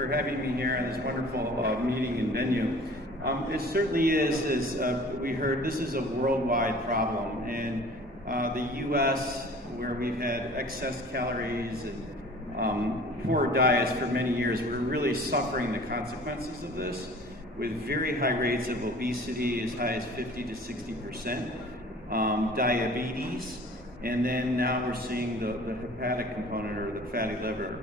for having me here on this wonderful meeting and venue. It certainly is, as we heard, this is a worldwide problem. And the U.S., where we've had excess calories and poor diets for many years, we're really suffering the consequences of this with very high rates of obesity, as high as 50 to 60%, diabetes, and then now we're seeing the hepatic component, or the fatty liver.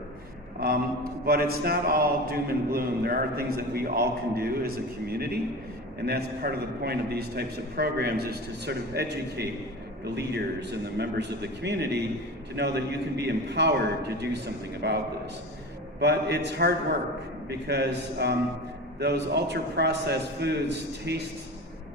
But it's not all doom and gloom. There are things that we all can do as a community, and that's part of the point of these types of programs, is to sort of educate the leaders and the members of the community to know that you can be empowered to do something about this. But it's hard work, because those ultra-processed foods taste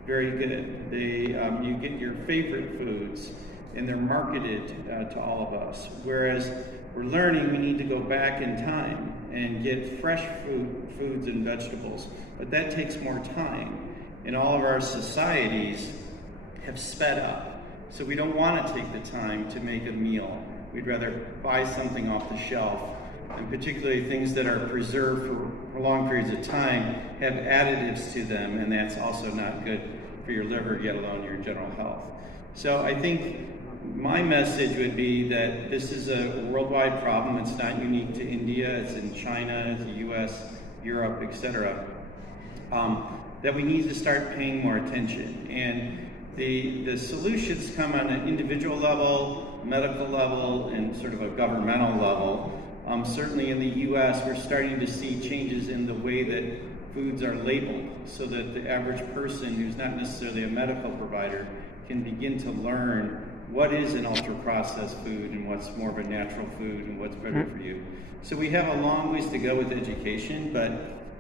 very good. You get your favorite foods, and they're marketed to all of us. Whereas we're learning we need to go back in time and get fresh foods and vegetables. But that takes more time. And all of our societies have sped up. So we don't want to take the time to make a meal. We'd rather buy something off the shelf. And particularly things that are preserved for long periods of time have additives to them, and that's also not good for your liver, yet alone your general health. So I think my message would be that this is a worldwide problem. It's not unique to India, it's in China, the US, Europe, etc. That we need to start paying more attention. And the solutions come on an individual level, medical level, and sort of a governmental level. Certainly in the US, we're starting to see changes in the way that foods are labeled, so that the average person who's not necessarily a medical provider can begin to learn what is an ultra-processed food and what's more of a natural food and what's better for you. So we have a long ways to go with education, but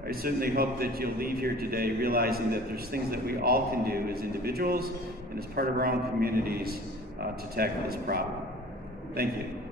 I certainly hope that you'll leave here today realizing that there's things that we all can do as individuals and as part of our own communities to tackle this problem. Thank you.